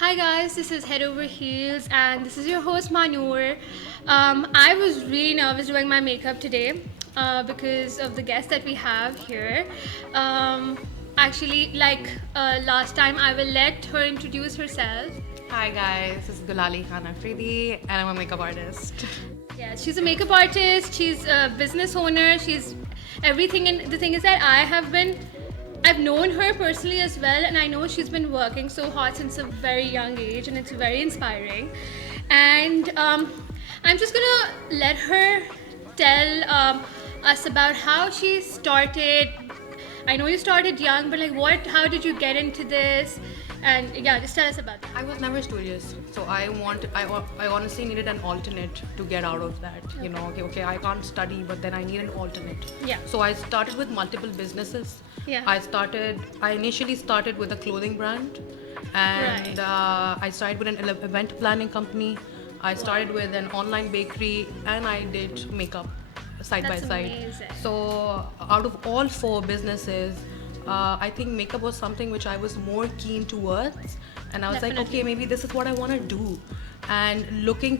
Hi guys, this is Head Over Heels, and this is your host Manur. I was really nervous doing my makeup today because of the guest that we have here. Last time, I will let her introduce herself. Hi guys, this is Gulali Khan Afridi and I'm a makeup artist. Yeah, she's a makeup artist. She's a business owner. She's everything. And the thing is that I've known her personally as well, and I know she's been working so hard since a very young age, and it's very inspiring. And I'm just gonna let her tell us about how she started. I know you started young, but how did you get into this? And yeah, just tell us about that. I was never studious, so I honestly needed an alternate to get out of that. Okay, I can't study, but then I need an alternate. Yeah. So I started with multiple businesses. Yeah. I initially started with a clothing brand, and I started with an event planning company. I started with an online bakery, and I did makeup side That's by side. amazing. So out of all four businesses, I think makeup was something which I was more keen towards, and I was like, Definitely. okay, maybe this is what I want to do. And looking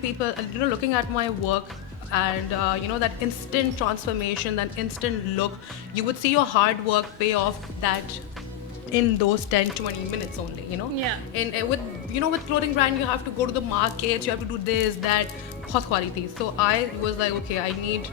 at my work, and that instant transformation, that instant look, you would see your hard work pay off that in those 10-20 minutes only. Yeah. And with clothing brand, you have to go to the markets, you have to do this, that, बहुत ख्वारी थी. So I was like, okay, I need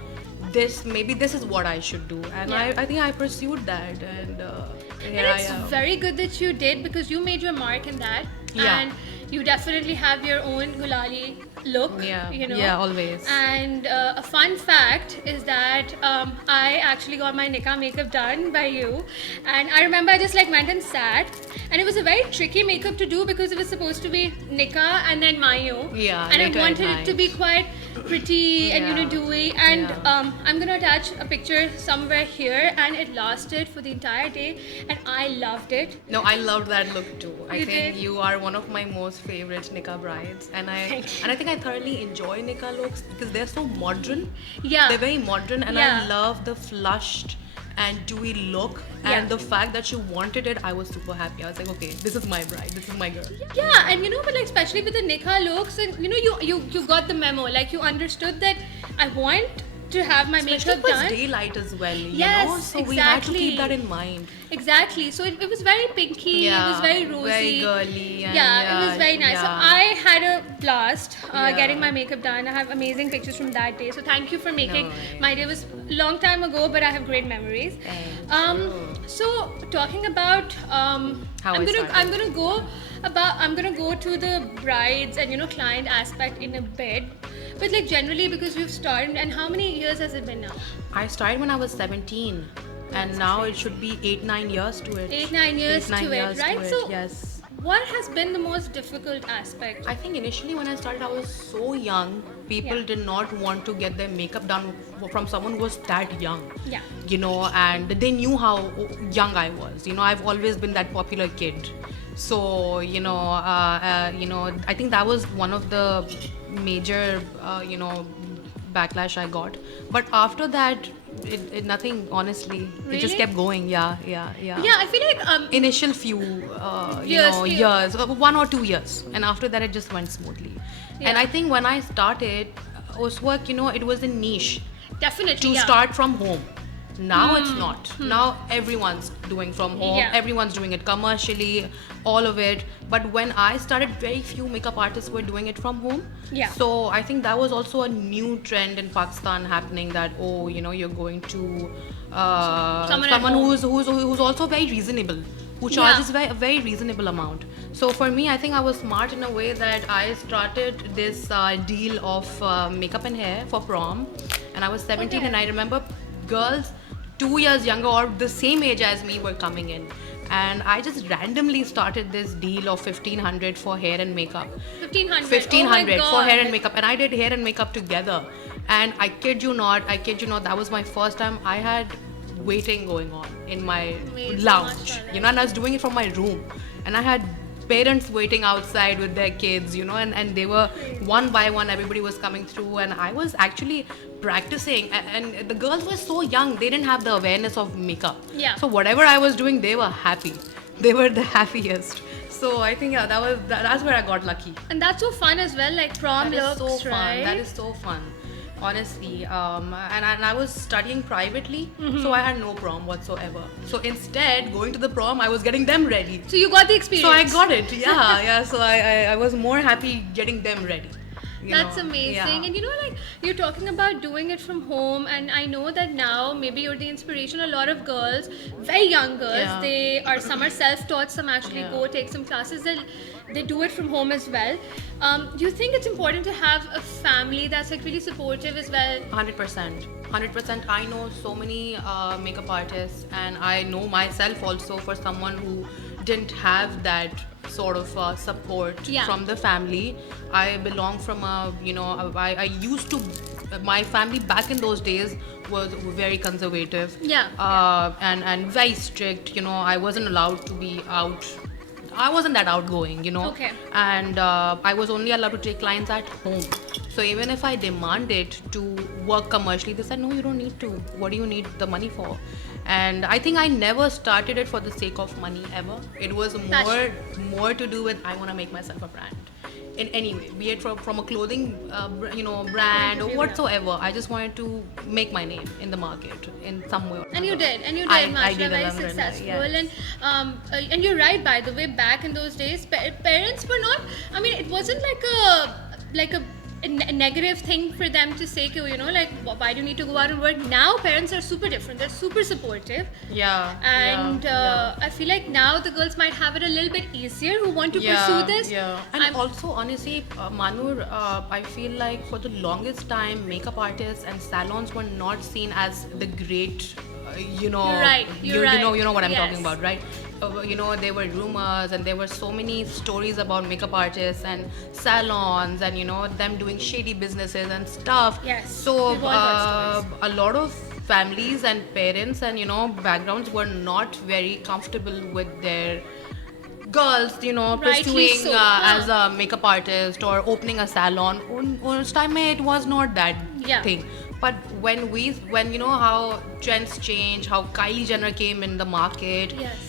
this, maybe this is what I should do, and Yeah. I think I pursued that, and And here I it's am. very good that you did because you made your mark in that. Yeah. And you definitely have your own Gulali look. Yeah. You know? Yeah, always. And a fun fact is that I actually got my Nikah makeup done by you. And I remember I just went and sat. And it was a very tricky makeup to do because it was supposed to be Nikah and then Mayo. Yeah, And I later at wanted it to night. be quite pretty and Yeah. dewy. And Yeah. I'm gonna attach a picture somewhere here, and it lasted for the entire day, and I loved it. No, I loved that look too. I You think did? you are one of my most favorite Nikah brides, and Thank you. I think I thoroughly enjoy Nikah looks because they're so modern. Yeah. They're very modern, and Yeah. I love the flushed and dewy look. Yeah. And the fact that you wanted it, I was super happy. I was like, okay, this is my bride, this is my girl. Yeah, and but especially with the Nikah looks, and you got the memo. Like, you understood that I want to have my Especially makeup it was done. daylight as well, Yes, so we had to keep exactly. that in mind. Exactly. So it was very pinky. It was very rosy. very girly. And Yeah, it was very nice. So yeah. I had a blast Yeah. getting my makeup done. I have amazing pictures from that day. So thank you for making worries. my day. Was long time ago, but I have great memories. Thank So talking about How I'm I gonna started. I'm gonna go to the brides and client aspect in a bit. But generally, because we've started, and how many years has it been now? I started when I was 17, and now it should be 8-9 years to it. 8-9 years 8-9 to it, years right? to it, So yes. what has been the most difficult aspect? I think initially when I started, I was so young. People Yeah. did not want to get their makeup done from someone who was that young. Yeah. And they knew how young I was. I've always been that popular kid. So, I think that was one of the major, backlash I got. But after that, it nothing, honestly. It just Really? kept going. Yeah. Yeah, I feel like Initial few years, 1 or 2 years, and after that it just went smoothly. And Yeah. I think when I started Oswork, it was a niche definitely to yeah. start from home. Now it's not. Now everyone's doing from home. Yeah. Everyone's doing it commercially, all of it. But when I started, very few makeup artists were doing it from home. Yeah. So I think that was also a new trend in Pakistan happening. That you're going to Someone at someone home. who's also very reasonable, who Yeah. charges a very reasonable amount. So for me, I think I was smart in a way that I started this deal of makeup and hair for prom, and I was 17, Okay. and I remember girls 2 years younger or the same age as me were coming in, and I just randomly started this deal of 1500 for hair and makeup. 1500. 1500 Oh my for hair God. and makeup, and I did hair and makeup together. And I kid you not, that was my first time I had waiting going on in my Amazing, lounge, mashallah. and I was doing it from my room, and I had parents waiting outside with their kids, and they were one by one, everybody was coming through, and I was actually practicing, and the girls were so young, they didn't have the awareness of makeup. Yeah. So whatever I was doing, they were happy. They were the happiest. So I think that's where I got lucky. And that's so fun as well, like prom That is looks, so fun. right? That is so fun. Honestly, and I was studying privately, so I had no prom whatsoever. So instead, going to the prom, I was getting them ready. So you got the experience. So I got it. Yeah, yeah. So I was more happy getting them ready. That's amazing. Yeah. And like you're talking about doing it from home, and I know that now maybe you're the inspiration. A lot of girls, very young girls, Yeah. some are self-taught, some actually Yeah. go take some classes. They do it from home as well. Do you think it's important to have a family that's like really supportive as well? 100%. 100%. I know so many makeup artists, and I know myself also for someone who didn't have that sort of support Yeah. from the family. I belong from I used to, my family back in those days was very conservative. Yeah. And very strict. I wasn't allowed to be out. I wasn't that outgoing. Okay. And I was only allowed to take clients at home. So even if I demanded to work commercially, they said, no, you don't need to. What do you need the money for? And I think I never started it for the sake of money ever. It was more to do with I want to make myself a brand in any way, be it from a clothing brand or whatsoever. I just wanted to make my name in the market in some way. Or And you another. did, and you I did, mashallah, did, very alhamdulillah, successful. yes. And you're right, by the way, back in those days, parents were not. I mean, it wasn't like a negative thing for them to say, like, why do you need to go out and work? Now parents are super different. They're super supportive. Yeah. And yeah. I feel like now the girls might have it a little bit easier who want to pursue this. Yeah. And also, honestly, Manur, I feel like for the longest time, makeup artists and salons were not seen as the great, You're right. You're right. You know what I'm Yes. talking about, right? There were rumors and there were so many stories about makeup artists and salons and them doing shady businesses and stuff. Yes, So we've all heard stories. a lot of families and parents and backgrounds were not very comfortable with their girls Rightly pursuing so. Yeah. as a makeup artist or opening a salon. Uस time में it was not that Yeah. thing. But when how trends change, how Kylie Jenner came in the market, Yes.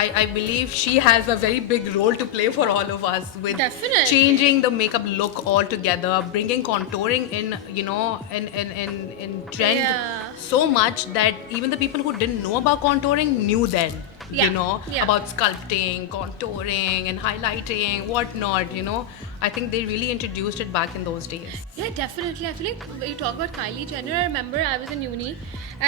I believe she has a very big role to play for all of us with Definitely. changing the makeup look altogether, bringing contouring in trend Yeah. so much that even the people who didn't know about contouring knew then. Yeah. Yeah. About sculpting, contouring and highlighting, whatnot, I think they really introduced it back in those days. Yeah, definitely. I feel like when you talk about Kylie Jenner, I remember I was in uni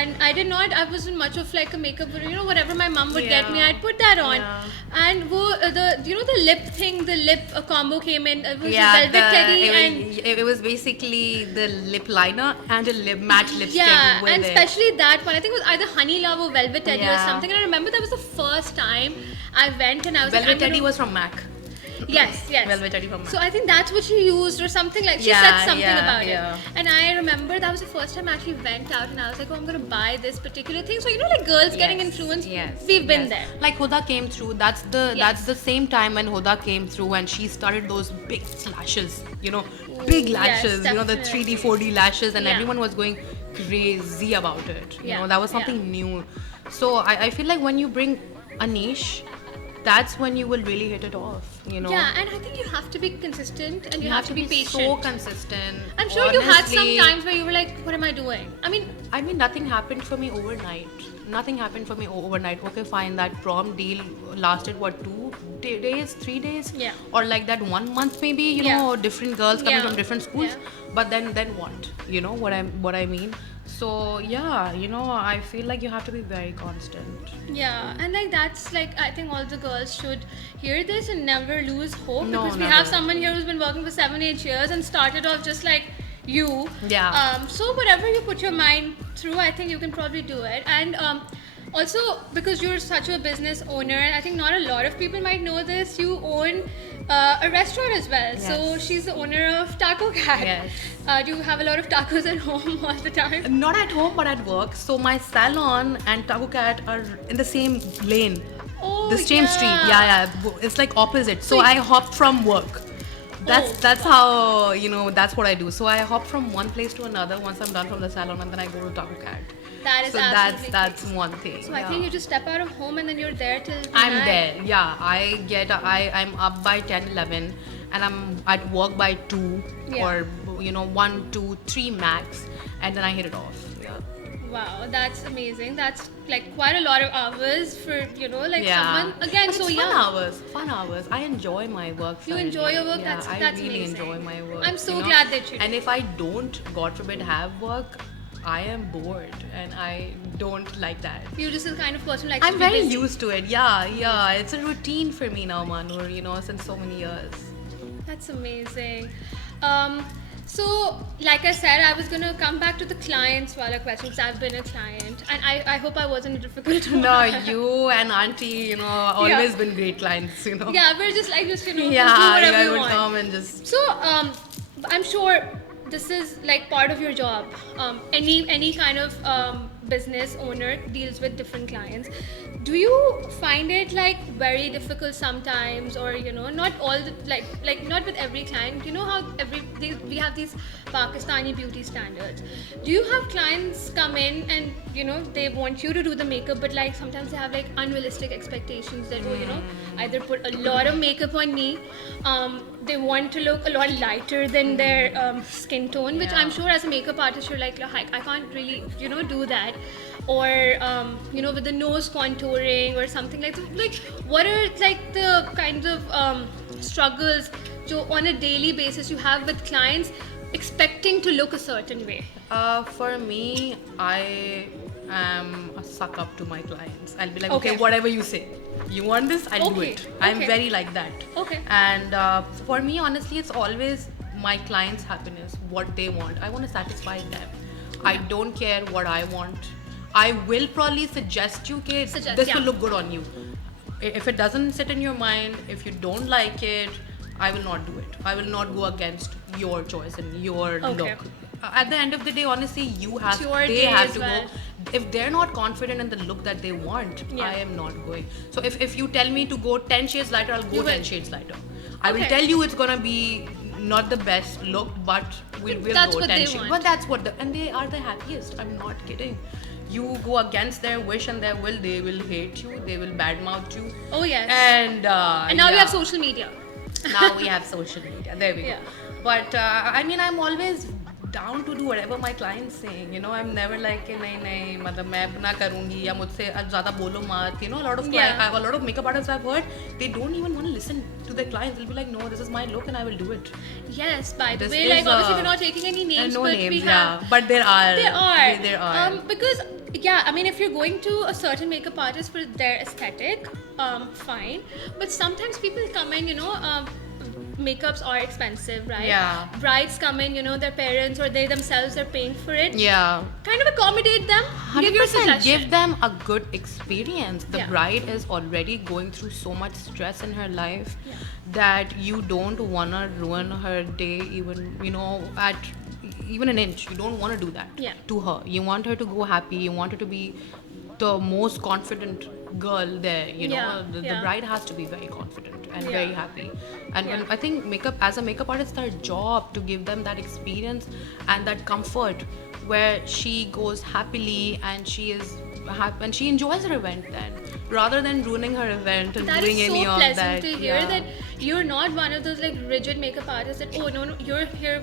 and I wasn't much of like a makeup, whatever my mom would get me, Yeah. I'd put that on. Yeah. And the lip thing, the lip combo came in, it was Yeah, Velvet Teddy it was basically the lip liner and a matte lipstick yeah, with and it. especially that one, I think it was either Honey Love or Velvet Teddy or Yeah. something. And I remember that was the first time I went and I was Velvet like, Teddy was from MAC. Yes. Velvet Teddy from MAC. So I think that's what she used or something like. She Yeah, said something yeah, about yeah. it. And I remember that was the first time I actually went out and I was like, oh, I'm going to buy this particular thing. So, like girls getting influenced, we've been there. Like Huda came through. That's the same time when Huda came through and she started those big lashes. Big lashes. The definitely. 3D, 4D lashes, and Yeah. everyone was going crazy about it. Yeah, That was something new. So I feel like when you bring a niche, that's when you will really hit it off. Yeah, and I think you have to be consistent and you have to be patient. so consistent. I'm sure you had some Honestly, times where you were like, what am I doing? I mean, nothing happened for me overnight. Nothing happened for me overnight. Okay, fine. That prom deal lasted what, 2 days, 3 days? Yeah. Or like that 1 month maybe. Yeah. Different girls coming Yeah. from different schools. Yeah. But then what? What I mean. So yeah, I feel like you have to be very constant. yeah, and like that's like I think all the girls should hear this and never lose hope No, because we never. have someone here who's been working for 7-8 years and started off just like you. Yeah. So whatever you put your mind through, I think you can probably do it. And also because you're such a business owner, I think not a lot of people might know this. You own a restaurant as well. Yes. So she's the owner of Taco Cat. Yes. Do you have a lot of tacos at home all the time? Not at home, but at work. So my salon and Taco Cat are in the same lane. Oh, The same street. Yeah. It's like opposite. So So I hop from work. That's wow. how that's what I do. So I hop from one place to another once I'm done from the salon, and then I go to Taco Cat. That is so absolutely that's crazy. one thing. So I yeah. think you just step out of home and then you're there till I'm night. there. Yeah, I'm up by 10, 11, and I'm at work by 2 Yeah. or 1, 2, 3 max, and then I hit it off. Yeah. Wow, that's amazing. That's like quite a lot of hours for like Yeah. someone again But so it's young. Fun hours. I enjoy my work. You thoroughly. enjoy your work? Yeah, That's I really amazing. enjoy my work. I'm so glad that you do. And if I don't, God forbid, have work, I am bored, and I don't like that. You're just the kind of person who likes to I'm be very busy. used to it. Yeah. It's a routine for me now, Manur. Since so many years. That's amazing. So, like I said, I was gonna come back to the clients while questions. I've been a client, and I hope I wasn't a difficult one. No, you and Auntie, always been great clients. Yeah, we're just like just do Yeah, whatever I you would want. come and just. So, I'm sure this is like part of your job. Any kind of business owner deals with different clients. Do you find it like very difficult sometimes, or not all the like not with every client? You know how we have these Pakistani beauty standards. Do you have clients come in and they want you to do the makeup, but like sometimes they have like unrealistic expectations that either put a lot of makeup on me, they want to look a lot lighter than their skin tone, which Yeah. I'm sure as a makeup artist you're like, I can't really do that, or with the nose contouring or something like that. Like what are like the kinds of struggles on a daily basis you have with clients expecting to look a certain way? For me, I am a suck up to my clients. I'll be like, okay, Okay. whatever you say. You want this? I'll do Okay, it. I'm okay. very like that. Okay. And for me, honestly, it's always my clients' happiness, what they want. I want to satisfy them. I don't care what I want. I will probably suggest you, okay, Suggest, this yeah. will look good on you. If it doesn't sit in your mind, if you don't like it, I will not do it. I will not go against your choice and your Okay. look. At the end of the day, honestly, It's your they day have as to well. go. If they're not confident in the look that they want, Yeah. I am not going. So if you tell me to go 10 shades lighter, I'll go You will. 10 shades lighter. I will Okay. tell you it's gonna be not the best look, but we'll That's go what 10 they shades. want. But that's what and they are the happiest. I'm not kidding. You go against their wish and their will, they will hate you, they will badmouth you. Oh yes. And And now we yeah. have social media. Now we have social media. There we Yeah. go. But I mean, I'm always down to do whatever my client's saying. I'm never like कि नहीं मतलब मैं ना करूँगी या मुझसे ज़्यादा बोलो मत. A lot of Yeah. a lot of makeup artists I've heard, they don't even want to listen to their clients. They'll be like, no, this is my look and I will do it. Yes, by the This way, is, like obviously we're not taking any names, no but names, we have. yeah. But there are. There are. There are. Because yeah, I mean, if you're going to a certain makeup artist for their aesthetic, fine. But sometimes people come in, makeups are expensive, right? Yeah. Brides come in, their parents or they themselves are paying for it. Yeah. Kind of accommodate them. Give your 100%. suggestion. Give them a good experience. The Yeah. bride is already going through so much stress in her life Yeah. that you don't wanna ruin her day even at even an inch. You don't want to do that Yeah. to her. You want her to go happy. You want her to be the most confident girl there. Yeah, The yeah. bride has to be very confident and Yeah. very happy. And Yeah. I think as a makeup artist, it's our job to give them that experience and that comfort where she goes happily and she is happy and she enjoys her event then, rather than ruining her event and That doing is so any of pleasant that. to hear Yeah. that you're not one of those like rigid makeup artists that no, you're here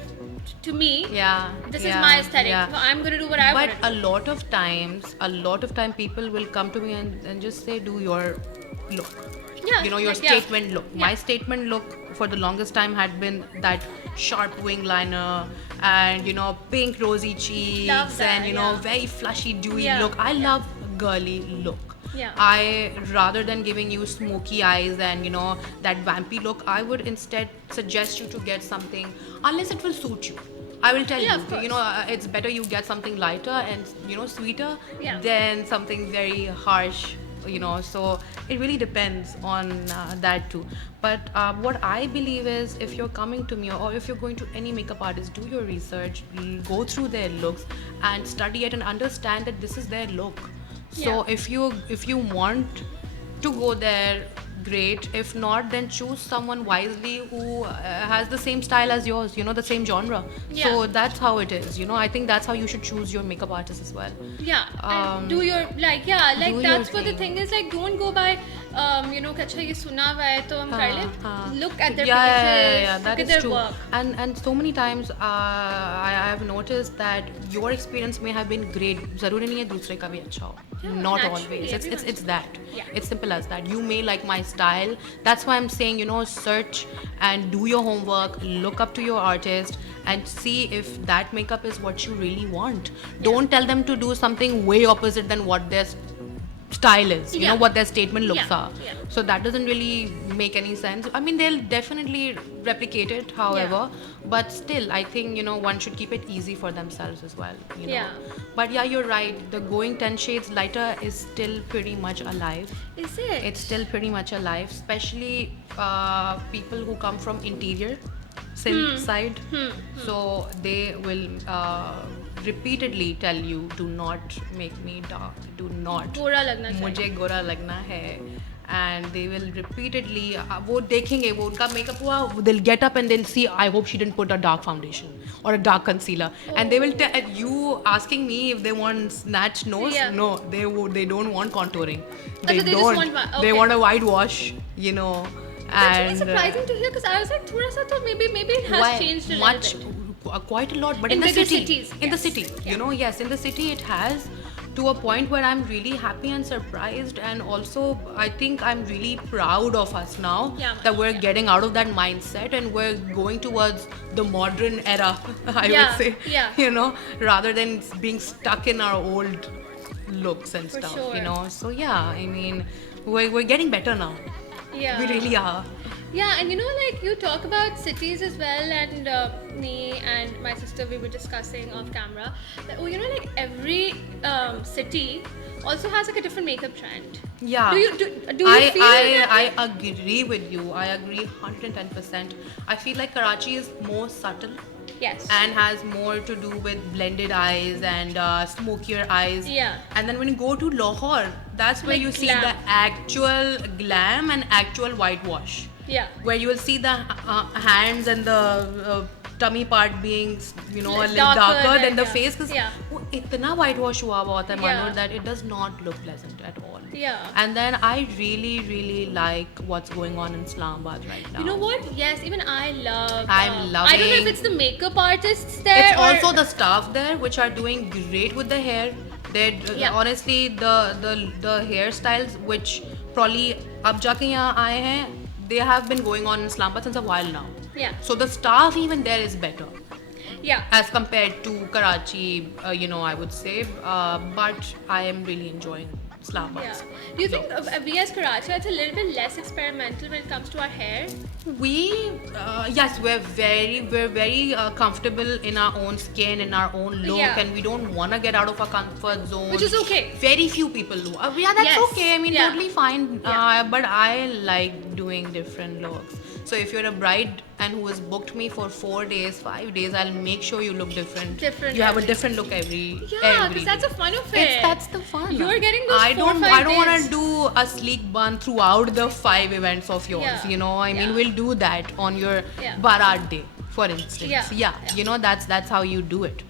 to me. Yeah. This yeah, is my aesthetic. yeah. So I'm gonna do what I want. But a lot of time people will come to me and just say, do your look. Yeah, Your like, yeah. statement look. Yeah. My statement look for the longest time had been that sharp wing liner and pink rosy cheeks Love that, and yeah. very flushy dewy Yeah, look. I yeah. love girly look. Yeah. I rather than giving you smoky eyes and that vampy look, I would instead suggest you to get something, unless it will suit you. I will tell Yeah, you, of course. it's better you get something lighter and sweeter Yeah. than something very harsh. So it really depends on that too. But what I believe is, if you're coming to me or if you're going to any makeup artist, do your research, go through their looks and study it and understand that this is their look. So Yeah. if you want to go there, great. If not, then choose someone wisely who has the same style as yours, you know, the same genre. Yeah. So that's how it is, you know. I think that's how you should choose your makeup artist as well. Yeah, and do your like do that's your what the thing. thing is, like don't go by you know कि अच्छा ये सुना हुआ है तो हम कर लें. Look at their yeah, pages, yeah, look that at is their true. work. And so many times I have noticed that your experience may have been great. ज़रूरी नहीं है दूसरे का भी अच्छा हो. Yeah, Not naturally, always. It's everyone's that. Yeah. It's simple as that. You may like my style. That's why I'm saying, you know, search and do your homework. Look up to your artist and see if that makeup is what you really want. Don't tell them to do something way opposite than what their style is, you know, Yeah. what their statement looks Yeah, are. yeah. So that doesn't really make any sense. I mean, they'll definitely replicate it, however, but still, I think, you know, one should keep it easy for themselves as well, you know. Yeah. But yeah, you're right. The going 10 shades lighter is still pretty much alive. Is it? It's still pretty much alive, especially people who come from interior side. So they will repeatedly tell you, do not make me dark, do not गोरा लगना चाहिए. मुझे गोरा लगना है. And they will repeatedly वो देखेंगे, वो उनका makeup हुआ, they'll get up and they'll see, I hope she didn't put a dark foundation or a dark concealer. And they will tell you, asking me if they want snatch nose. Yeah. No, they don't want contouring. So they just don't. want They okay. want a whitewash, you know. That's really And surprising to hear, because I was like थोड़ा सा तो maybe it has why- changed a much little bit. quite a lot, but In in the bigger city, cities, in the yes. city, Yeah. you know, yes, in the city it has, to a point where I'm really happy and surprised, and also I think I'm really proud of us now Yeah, that we're yeah. getting out of that mindset and we're going towards the modern era. I Yeah, would say, yeah. you know, rather than being stuck in our old looks and For stuff, sure. you know. So yeah, I mean, we're getting better now. Yeah. We really are. Yeah, and you know, like you talk about cities as well, and me and my sister, we were discussing off camera that, oh, you know, like every city also has like a different makeup trend. Yeah. Do you feel that? I agree with you. I agree 110%. I feel like Karachi is more subtle Yes. and has more to do with blended eyes and smokier eyes. Yeah. And then when you go to Lahore, that's where Like you see glam. the actual glam and actual whitewash. Yeah. Where you will see the hands and the tummy part being, you know, a little darker than the yeah. face. Because Yeah. itna whitewash hua hota hai Manur, Yeah. that it does not look pleasant at all. Yeah. And then I really, really like what's going on in Islamabad right now. You know what? Yes, even I love. I'm I don't know if loving- it's the makeup artists there. It's or, also the staff there, which are doing great with the hair. They Yeah. honestly the hairstyles, which probably ab jaake yahan aaye hain, they have been going on in Islamabad since a while now. Yeah. So the staff even there is better Yeah. as compared to Karachi, you know, I would say. But I am really enjoying Islamabad. Yeah. Do you think we as Karachi are a little bit less experimental when it comes to our hair? We yes, we're very comfortable in our own skin, in our own look, Yeah. and we don't want to get out of our comfort zone, Which is okay. Very few people do. Yeah, that's Yes. okay. I mean, Yeah. totally fine. Yeah. But I like doing different looks. So if you're a bride and who has booked me for 4 days, 5 days, I'll make sure you look different. Different You have a every- different look every. Yeah, every because that's day. the fun of it. That's the fun. You're getting those I 4 or don't 5 I don't want days. to do a sleek bun throughout the 5 events of yours. Yeah. You know, I mean, Yeah. we'll do that on your Yeah. Bharat day, for instance. Yeah. Yeah. You know, that's how you do it.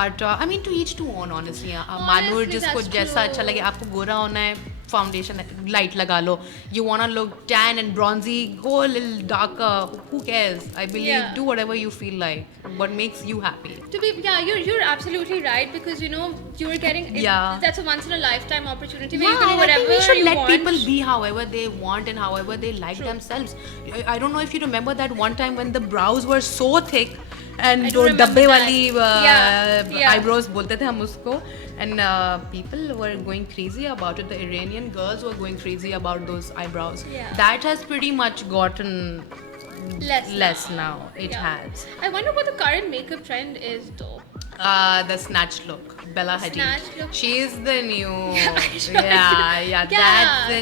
But I mean, to each to own, honestly. Manur Honestly, जिसको that's जैसा true. अच्छा लगे, आपको गोरा होना है, foundation light लगा लो. You wanna look tan and bronzy, go a little darker. Who cares? I believe Yeah. do whatever you feel like. What makes you happy. You're absolutely right, because you know you're getting Yeah. that's a once in a lifetime opportunity where you Yeah, can do and I whatever think we should you let want. people be however they want and however they like True. themselves. I don't know if you remember that one time when the brows were so thick and I do जो remember डब्बे that. वाली Yeah. eyebrows बोलते थे हम उसको, and people were going crazy about it. The Iranian girls were going crazy about those eyebrows. Yeah. That has pretty much gotten less now. It Yeah. has. I wonder what the current makeup trend is though. The snatch look, Bella Hadid. Snatch look. She's the new. Yeah, That's the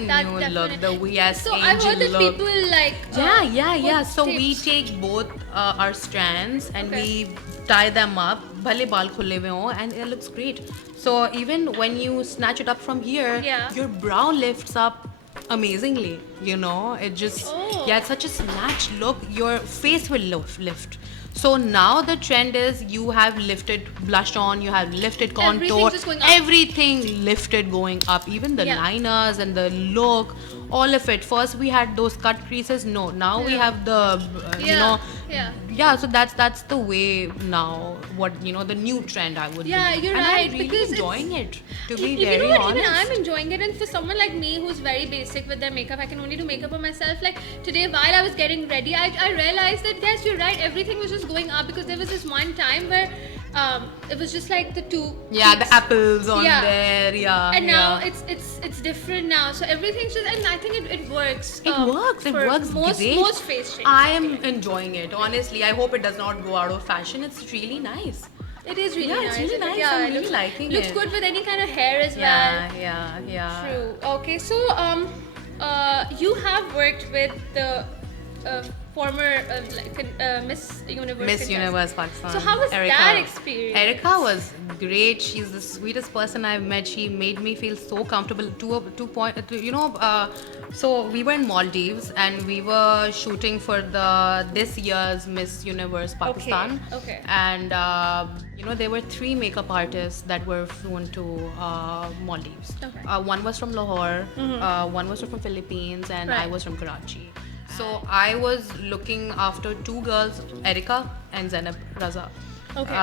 that's new look. definitely- The We As So I've Angel heard that look. people like Yeah. put So we tips. take both our strands and Okay. we tie them up. भले बाल खुले हुए हों, and it looks great. So even when you snatch it up from here, Yeah. your brow lifts up amazingly. You know, it just Oh. yeah, it's such a snatch look. Your face will lift. So now the trend is you have lifted blush on, you have lifted contour, Everything's just going up. everything lifted going up, even the Yeah. liners and the look, all of it. First we had those cut creases. No, now we Yeah. have the you Yeah, know yeah. yeah. So that's the way now. What the new trend I would Yeah, believe. you're and right, I'm really because enjoying it. To be You very know what? honest. Even I'm enjoying it, and for someone like me who's very basic with their makeup, I can only do makeup on myself. Like today, while I was getting ready, I realized that yes, you're right. Everything was just going up because there was this one time where it was just like the two. Yeah, the cheeks. apples on Yeah. there. Yeah. And now yeah. it's different now. So everything's just, and I think it works. It works. It for works most great. most face shapes. I am enjoying it. Honestly, I hope it does not go out of fashion. It's really nice. It is really Yeah, nice. it's really nice. Yeah, I'm it really looks, liking looks it. good with any kind of hair as well. Yeah. True. Okay, so you have worked with the former Miss Universe. Miss contestant. Universe Pakistan. So how was Erica. that experience? Erica was great. She's the sweetest person I've met. She made me feel so comfortable. So we were in Maldives and we were shooting for this year's Miss Universe Pakistan. Okay. And there were 3 makeup artists that were flown to Maldives. Okay. One was from Lahore, one was from Philippines, and I Right. was from Karachi. So I was looking after 2 girls, Erica and Zainab Raza. Okay.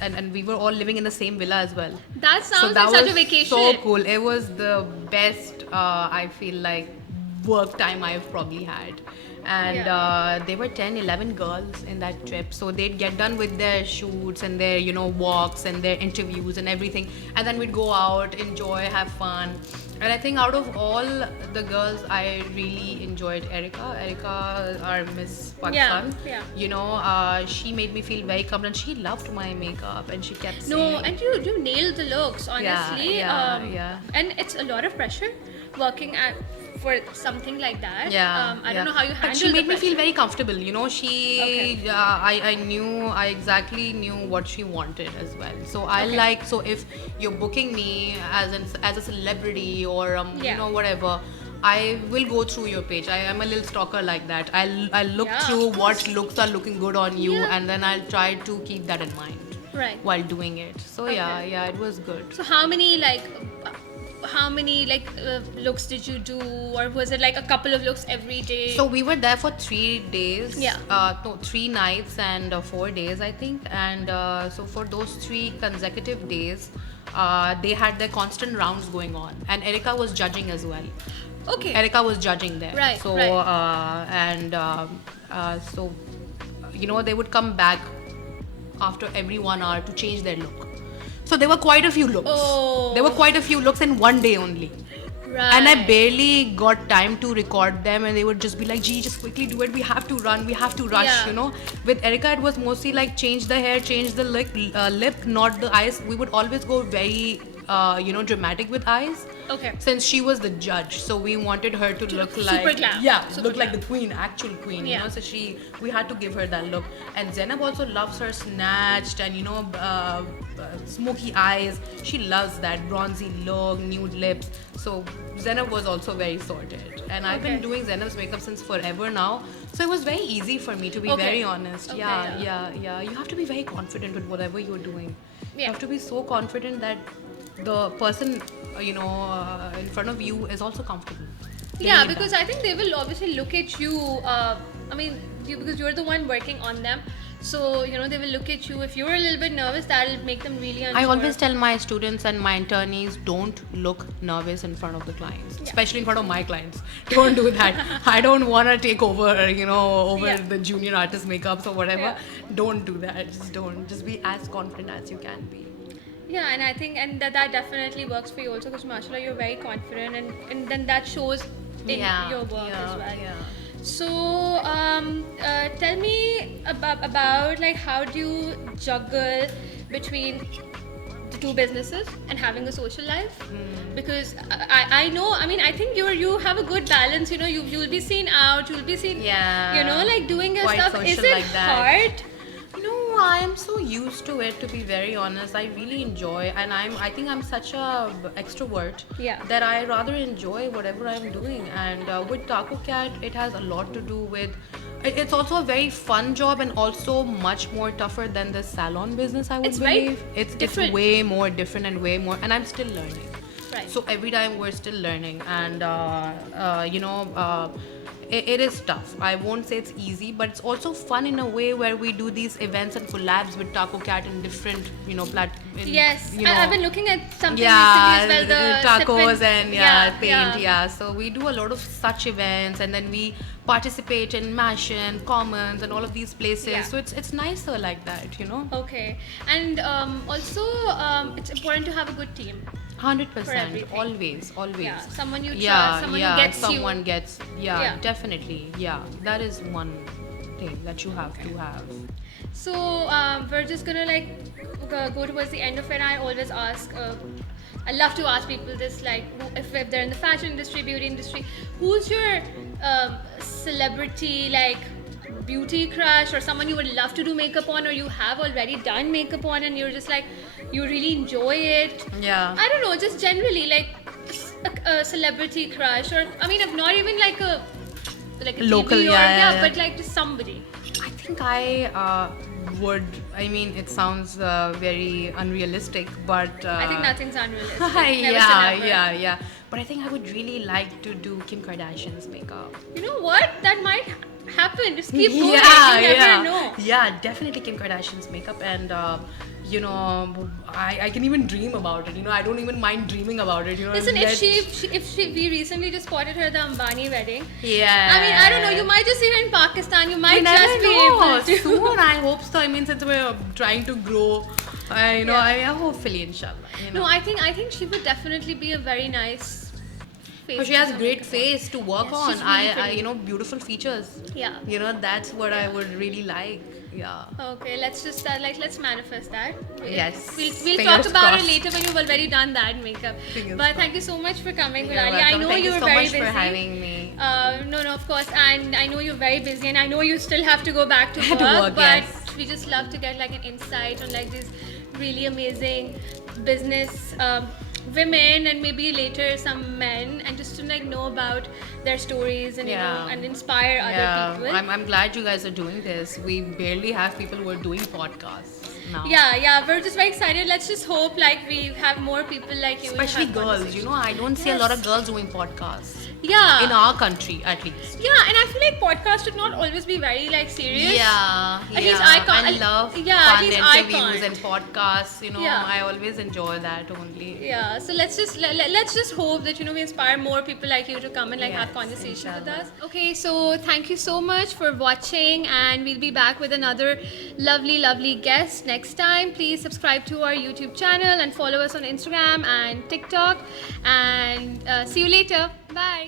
And we were all living in the same villa as well. That sounds that like such was a vacation. so cool. It was the best, I feel like, work time I've probably had. And Yeah. there were 10, 11 girls in that trip. So they'd get done with their shoots and their, walks and their interviews and everything. And then we'd go out, enjoy, have fun. And I think out of all the girls, I really enjoyed Erica. Erica, our Miss Pakistan. Yeah. She made me feel very comfortable. And she loved my makeup and she kept saying... No, and you nailed the looks, honestly. yeah. And it's a lot of pressure working for something like that. Yeah, I don't know how you handle But she made the me feel pressure. very comfortable. Okay. I exactly knew what she wanted as well. So so if you're booking me as a celebrity or Yeah. whatever, I will go through your page. I am a little stalker like that. I'll look Yeah, through of what course. looks are looking good on you, Yeah. and then I'll try to keep that in mind Right. while doing it. So Okay. yeah, it was good. So how many looks did you do, or was it like a couple of looks every day? So we were there for 3 days. Yeah. No, 3 nights and 4 days, I think. And so for those 3 consecutive days, they had their constant rounds going on, and Erica was judging as well. okay. Erica was judging there. Right, So right. so they would come back after every 1 hour to change their look. So there were quite a few looks. Oh. There were quite a few looks in one day only. Right. And I barely got time to record them, and they would just be like, "Gee, just quickly do it. We have to run. We have to rush." Yeah. With Erica, it was mostly like change the hair, change the lip, not the eyes. We would always go very, dramatic with eyes. Okay. Since she was the judge, so we wanted her to look look like super glam. Super look like glam. the queen, actual queen. Yeah. So we had to give her that look. And Zainab also loves her snatched and smoky eyes. She loves that bronzy look, nude lips. So Zainab was also very sorted. And I've been Okay. doing Zainab's makeup since forever now, so it was very easy for me, to be Okay. very honest. Okay, Yeah. You have to be very confident with whatever you're doing. You Yeah. have to be so confident that the person in front of you is also comfortable. They Yeah, need because that. I think they will obviously look at you. Because you're the one working on them, so they will look at you. If you're a little bit nervous, that'll make them really unsure. I always tell my students and my internees, don't look nervous in front of the clients, especially in front of my clients. Don't do that. I don't want to take over, Yeah. the junior artist makeups or whatever. Yeah. Don't do that. Just don't. Just be as confident as you can be. Yeah, and I think that definitely works for you also, because mashallah, you're very confident, and then that shows in your work as well. Yeah. So tell me about like, how do you juggle between the 2 businesses and having a social life? Because I know, I think you have a good balance. You'll be seen out, you'll be seen, Yeah. like doing your Quite stuff. social Is it like that. hard? No, I am so used to it, to be very honest. I really enjoy, and I think I'm such a extrovert Yeah. that I rather enjoy whatever I'm doing. And with Taco Cat, it has a lot to do with. It's also a very fun job and also much more tougher than the salon business. I would It's very believe it's different. way more different and way more, and I'm still learning. Right. So every time we're still learning, and it is tough. I won't say it's easy, but it's also fun in a way where we do these events and collabs with Taco Cat in different, Yes, you know, I've been looking at something yeah, recently as well. The tacos sip and paint, yeah. So we do a lot of such events, and then we participate in Mashin, Commons, and all of these places. Yeah. So it's nicer like that, you know. Okay, and also it's important to have a good team. 100%, everything. always. Yeah, someone you trust, Yeah, someone yeah, who gets someone you. gets, Yeah. definitely, yeah. That is one thing that you have to have. So we're just gonna go towards the end of it. I always ask. I love to ask people this, like, if they're in the fashion industry, beauty industry, who's your celebrity, like, beauty crush, or someone you would love to do makeup on, or you have already done makeup on, and you're just like, you really enjoy it. Yeah. I don't know, just generally, like, a celebrity crush, or I mean, not even like a Local, TV, or yeah. but like just somebody. I think I would. I mean, it sounds very unrealistic, but I think nothing's unrealistic. Never say never. yeah. But I think I would really like to do Kim Kardashian's makeup. You know what? That might happen. Just keep going. Yeah, You never yeah, know. yeah. Definitely Kim Kardashian's makeup, and I can even dream about it. You know, I don't even mind dreaming about it. You know, Listen, let- if she, we recently just spotted her at the Ambani wedding. Yeah. I mean, I don't know. You might just see her in Pakistan. You might You never just be know. able to. Soon, I hope so. I mean, since we're trying to grow, Yeah. I hopefully, inshallah. You know. No, I think she would definitely be a very nice face. But she has to do great makeup face to work Yes, on. she's really I pretty. beautiful features. Yeah. You know, that's what I would really like. Yeah. Okay, let's just let's manifest that. Yes. We'll Fingers talk about crossed. it later when you've already done that makeup. Fingers But thank crossed. you so much for coming, You're Gulali. I welcome. know Thank you you were so very much busy. for having me. No, of course, and I know you're very busy, and I know you still have to go back to work. To work, but yes. we just love to get like an insight on like these really amazing business women, and maybe later some men, and just to like know about their stories and you know and inspire other people. I'm glad you guys are doing this. We barely have people who are doing podcasts now. Yeah, we're just very excited. Let's just hope like we have more people like you. and Especially have girls. You know, I don't see a lot of Yes. girls doing podcasts. Yeah. In our country, at least. Yeah, and I feel like podcasts should not always be very like serious. Yeah, At least I can't- I love yeah, at fun least I interviews can't. and podcasts. You know, Yeah. I always enjoy that only. Yeah, so let's just let's just hope that you know we inspire more people like you to come and like have Yes, conversation with inshallah. us. Okay, so thank you so much for watching, and we'll be back with another lovely guest next time. Please subscribe to our YouTube channel and follow us on Instagram and TikTok, and see you later. Bye.